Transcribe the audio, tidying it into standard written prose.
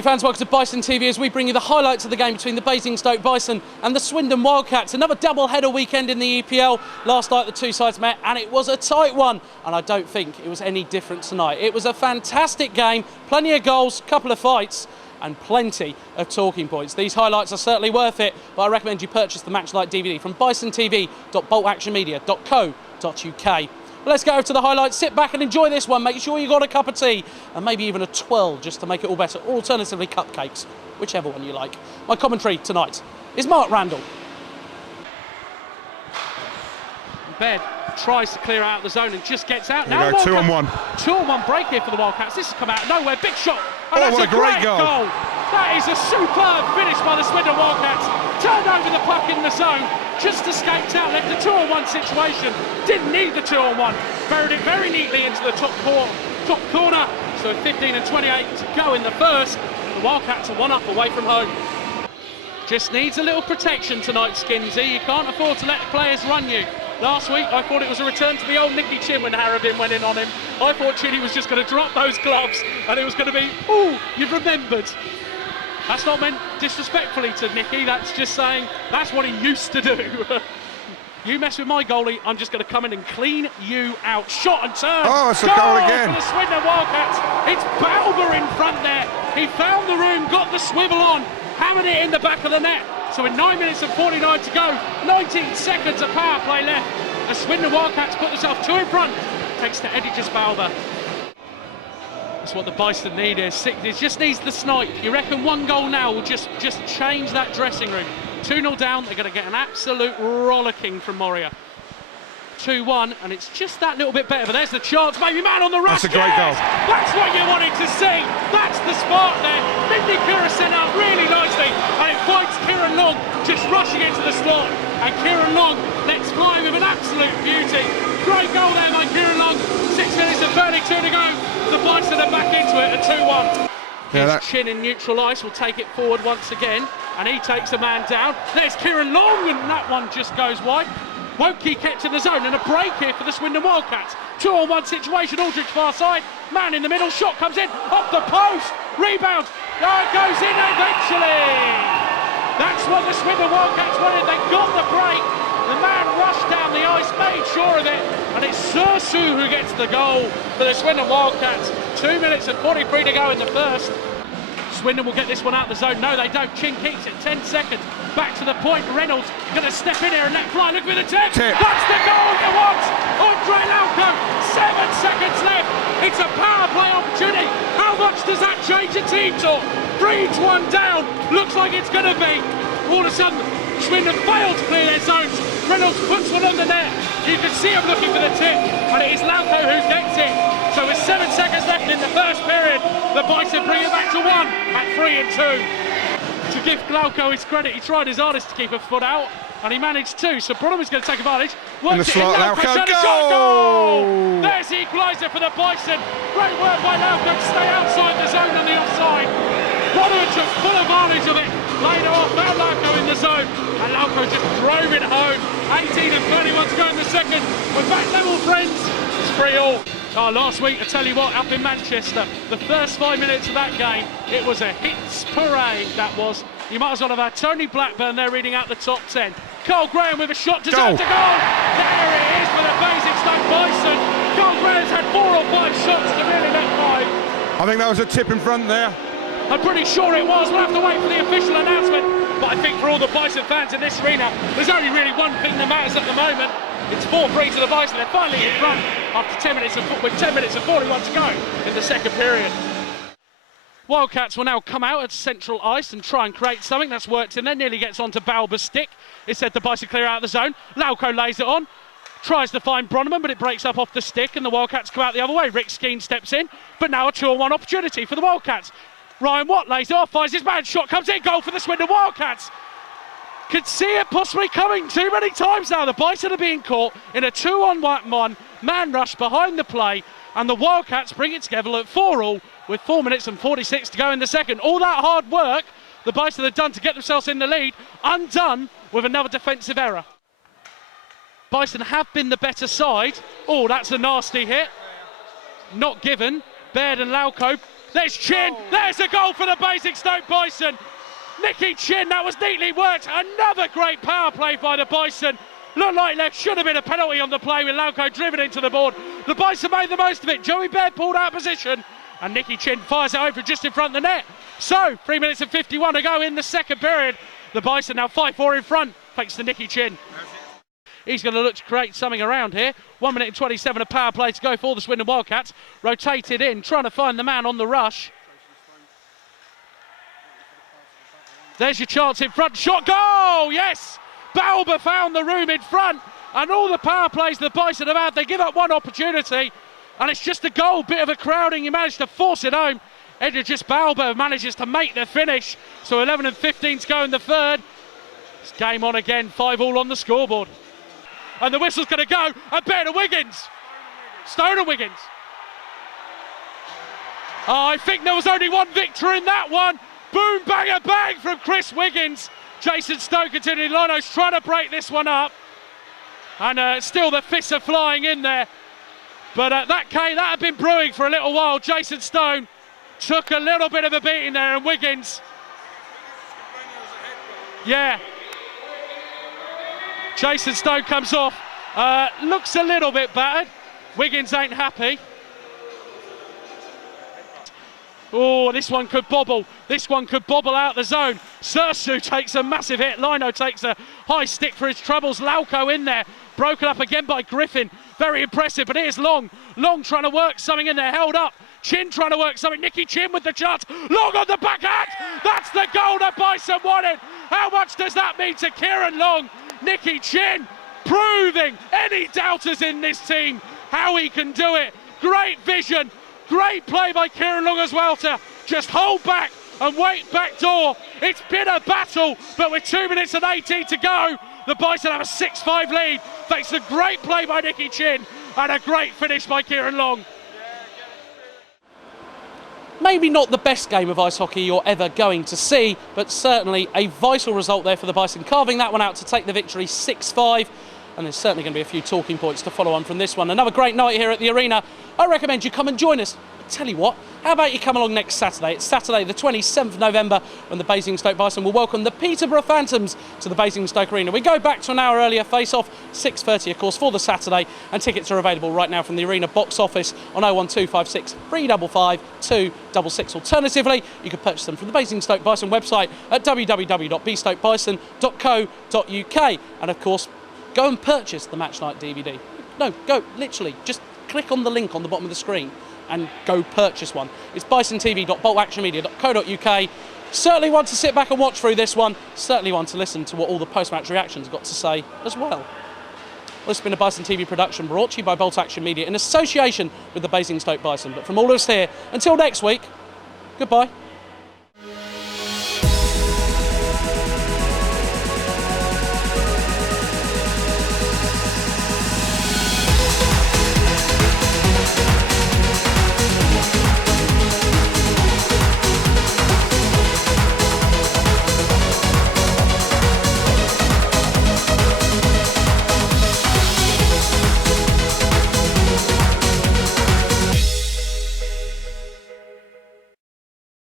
Hockey fans, welcome to Bison TV as we bring you the highlights of the game between the Basingstoke Bison and the Swindon Wildcats. Another double-header weekend in the EPL. Last night the two sides met and it was a tight one, and I don't think it was any different tonight. It was a fantastic game, plenty of goals, couple of fights and plenty of talking points. These highlights are certainly worth it, but I recommend you purchase the Matchlight DVD from bisontv.boltactionmedia.co.uk. But let's get over to the highlights. Sit back and enjoy this one. Make sure you got a cup of tea and maybe even a twirl just to make it all better. Alternatively, cupcakes, whichever one you like. My commentary tonight is Mark Randall. Baird tries to clear out the zone and just gets out. Now 2-on-1. 2-on-1 break here for the Wildcats. This has come out of nowhere. Big shot. And that's what a great goal. That is a superb finish by the Swindon Wildcats. Turned over the puck in the zone, just escaped out, left a 2-on-1 situation. Didn't need the 2-on-1. Buried it very neatly into the top corner. So 15 and 28 to go in the first. The Wildcats are one up away from home. Just needs a little protection tonight, Skinsy. You can't afford to let the players run you. Last week, I thought it was a return to the old Nicky Chin when Harrabin went in on him. I thought Chinny was just going to drop those gloves and it was going to be, ooh, you've remembered. That's not meant disrespectfully to Nicky, that's just saying that's what he used to do. You mess with my goalie, I'm just going to come in and clean you out. Shot and turn. Oh, it's a goal again. For the Swindon Wildcats. It's Balber in front there. He found the room, got the swivel on, hammered it in the back of the net. So in 9 minutes and 49 to go, 19 seconds of power play left. The Swindon Wildcats put themselves two in front. Takes to Eddie Balber. That's what the Bison need is. It just needs the snipe. You reckon one goal now will just change that dressing room? 2-0 down, they're going to get an absolute rollicking from Moria. 2-1, and it's just that little bit better, but there's the chance, maybe man on the rush. That's a great goal. That's what you wanted to see. That's the spark there. Mindy Kura sent out really nicely, and it finds Kieran Long just rushing into the slot. And Kieran Long lets fly with an absolute beauty. Great goal there by Kieran Long. 6 minutes and 32 to go. The Bison are back into it at 2-1. Here's Chin in neutral ice, will take it forward once again, and he takes a man down. There's Kieran Long, and that one just goes wide. Wokey kept in the zone, and a break here for the Swindon Wildcats. 2-on-1 situation, Aldridge far side, man in the middle, shot comes in, off the post, rebound, it goes in eventually. That's what the Swindon Wildcats wanted, they got the break. The man rushed down the ice, made sure of it, and it's Sursu who gets the goal for the Swindon Wildcats. 2 minutes and 43 to go in the first. Swindon will get this one out the zone. No, they don't. Chin keeps it. 10 seconds. Back to the point. Reynolds going to step in here and let fly. Look at the tip. That's the goal you want. Andre Lauco. 7 seconds left. It's a power play opportunity. How much does that change the team talk? 3-1 down. Looks like it's going to be. All of a sudden, Swindon failed to clear their zones. Reynolds puts one on the net. You can see him looking for the tip, and it is Lauco who gets it. So with 7 seconds left in the first period, the Bison bring it back to 1 at 3-2. To give Glauco his credit, he tried his hardest to keep a foot out, and he managed to. So Bronham is going to take advantage. Works it in, Lauco, goal! There's the equaliser for the Bison. Great work by Lauco to stay outside the zone on the offside. Bronham took full advantage of it. Later off, found Lauco in the zone, and Lauco just drove it home. 18 and 31 to go in the second. We're back level, friends. It's 3-3. Last week, I tell you what, up in Manchester, the first 5 minutes of that game, it was a hits parade, that was. You might as well have had Tony Blackburn there reading out the top 10. Carl Graham with a shot, deserved to goal. There it is for the Basingstoke Bison. Carl Graham's had 4 or 5 shots to really let fly. I think that was a tip in front there. I'm pretty sure it was. We'll have to wait for the official announcement. But I think for all the Bison fans in this arena, there's only really one thing that matters at the moment. It's 4-3 to the Bison. They're finally in front after 10 minutes with 10 minutes and 41 to go in the second period. Wildcats will now come out at central ice and try and create something. That's worked in there. Nearly gets onto Balber's stick. It said the Bison clear out of the zone. Lauco lays it on. Tries to find Bronneman, but it breaks up off the stick and the Wildcats come out the other way. Rick Skeen steps in, but now a 2-on-1 opportunity for the Wildcats. Ryan Watt lays it off, finds his man, shot comes in, goal for the Swindon Wildcats. Could see it possibly coming too many times now. The Bison are being caught in a 2-on-1 man rush behind the play, and the Wildcats bring it together at 4-4 with 4 minutes and 46 to go in the second. All that hard work the Bison have done to get themselves in the lead, undone with another defensive error. Bison have been the better side. Oh, that's a nasty hit. Not given. Baird and Lauco There's Chin. There's a goal for the Basingstoke Bison. Nicky Chin, that was neatly worked. Another great power play by the Bison. Looked like there should have been a penalty on the play with Lauco driven into the board. The Bison made the most of it. Joey Baird pulled out of position and Nicky Chin fires it over just in front of the net. So, 3 minutes and 51 to go in the second period. The Bison now 5-4 in front thanks to Nicky Chin. He's going to look to create something around here. 1 minute and 27 of power play to go for the Swindon Wildcats. Rotated in, trying to find the man on the rush. There's your chance in front. Shot, goal! Yes! Balber found the room in front. And all the power plays the Bison have had, they give up one opportunity. And it's just a goal, bit of a crowding. He managed to force it home. Just Balber manages to make the finish. So 11 and 15 to go in the third. It's game on again, 5-all on the scoreboard. And the whistle's going to go, and better to Wiggins. Stoner Wiggins. Oh, I think there was only one victor in that one. Boom, banger, bang from Chris Wiggins. Jason Stoke continuing. Lino's trying to break this one up. And still the fists are flying in there. But that had been brewing for a little while. Jason Stone took a little bit of a beating there, and Wiggins. Yeah. Jason Stone comes off, looks a little bit battered. Wiggins ain't happy. Oh, this one could bobble. This one could bobble out the zone. Sursu takes a massive hit. Lino takes a high stick for his troubles. Lauco in there, broken up again by Griffin. Very impressive, but here's Long. Long trying to work something in there, held up. Chin trying to work something. Nicky Chin with the chance. Long on the backhand. That's the goal that Bison wanted. How much does that mean to Kieran Long? Nicky Chin proving any doubters in this team how he can do it. Great vision, great play by Kieran Long as well to just hold back and wait back door. It's been a battle, but with 2 minutes and 18 to go, the Bison have a 6-5 lead thanks to great play by Nicky Chin and a great finish by Kieran Long. Maybe not the best game of ice hockey you're ever going to see, but certainly a vital result there for the Bison, carving that one out to take the victory 6-5. And there's certainly going to be a few talking points to follow on from this one. Another great night here at the arena. I recommend you come and join us. Tell you what, how about you come along next Saturday? It's Saturday the 27th of November when the Basingstoke Bison will welcome the Peterborough Phantoms to the Basingstoke Arena. We go back to an hour earlier face-off, 6:30 of course for the Saturday, and tickets are available right now from the arena box office on 01256 355 266. Alternatively, you can purchase them from the Basingstoke Bison website at www.bstokebison.co.uk, and of course go and purchase the Match Night DVD. No, go, literally, just click on the link on the bottom of the screen and go purchase one. It's bisontv.boltactionmedia.co.uk. Certainly one to sit back and watch through this one. Certainly one to listen to what all the post-match reactions got to say as well. Well, this has been a Bison TV production brought to you by Bolt Action Media in association with the Basingstoke Bison. But from all of us here, until next week, goodbye.